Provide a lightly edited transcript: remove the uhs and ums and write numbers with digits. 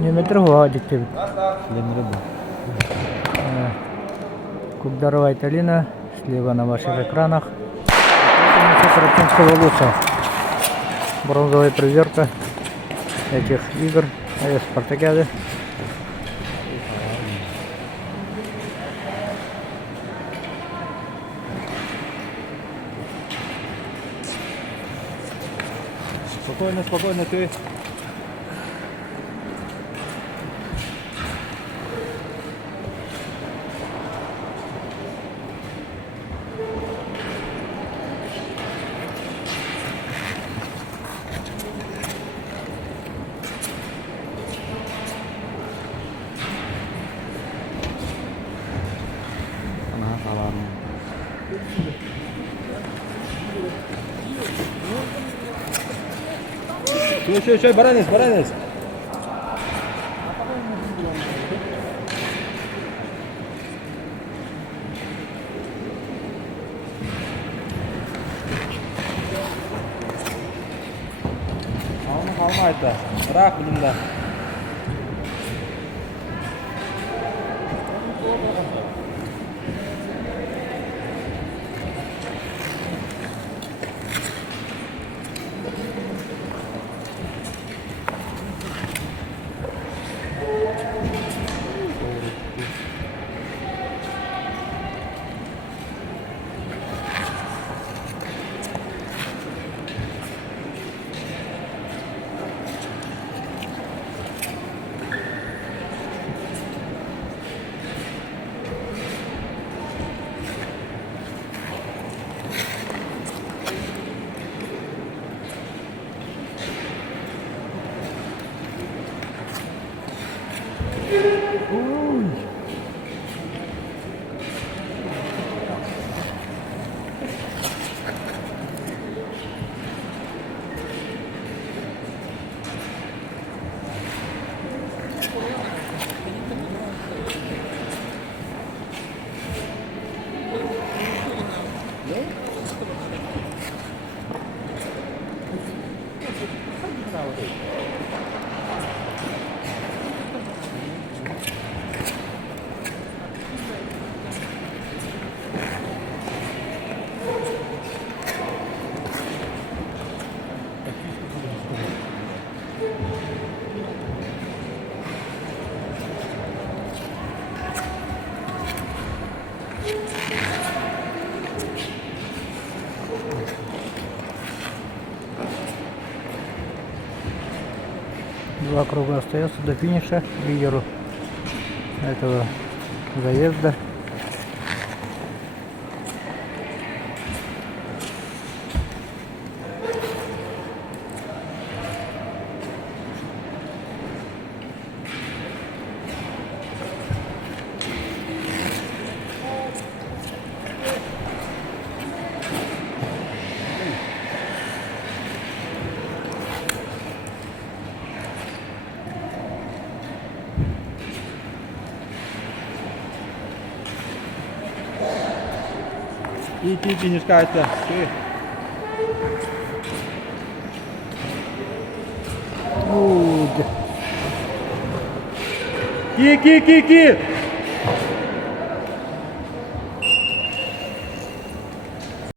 Не на торгу, а аддитив. Для рыбы. Кубдарова Италина, слева на ваших экранах. 80% лука. Бронзовая призерка этих игр, спартакиады. Спокойно, спокойно, ты. Она халана. Чой, баранец, баранец. Қалмайды. Бірақ бұнда. Два круга остается до финиша лидеру этого заезда. Ти, не скажете. Ки.